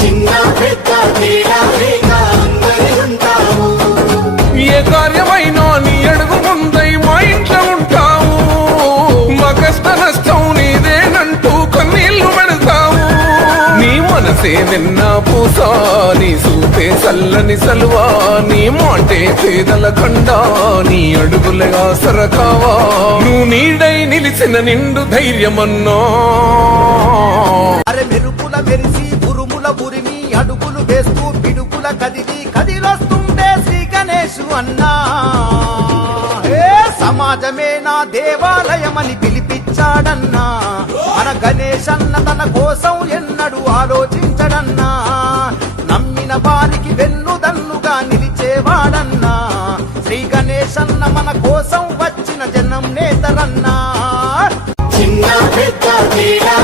చిన్న పెద్ద తేడా లేక అందరి ఉంటాము. ఏ కార్యమైనా నీ అడుగు ముందై మా ఇంట్లో ఉంటావు. మా కష్ట నష్టం నీదేనంటూ కన్నీళ్లు పెడతావు. నీ మనసే నిన్న పూసా, నీ సూపే చల్లని సల్వా, నీ మాటే పేదల కండా, నీ అడుగులగా సరకావా. నువ్వు నీడై నిలిచిన నిండు ధైర్యమన్నా. అరే మెరుపుల మెరిసి ఉరుముల ఉరిమి అడుగులు వేస్తూ పిడుగుల కదిలి కదిలొస్తుండే శ్రీ గణేశు అన్నా. సమాజమే నా దేవాలయమని పిలిపించాడన్నా. మన గణేశన్న తన కోసం ఎన్నడూ ఆలోచించడన్నా. నమ్మిన వారికి వెన్నుదన్నుగా నిలిచేవాడన్నా. శ్రీ గణేశన్న మన కోసం వచ్చిన జనం నేతరన్నా. చిన్న పెద్ద తేడా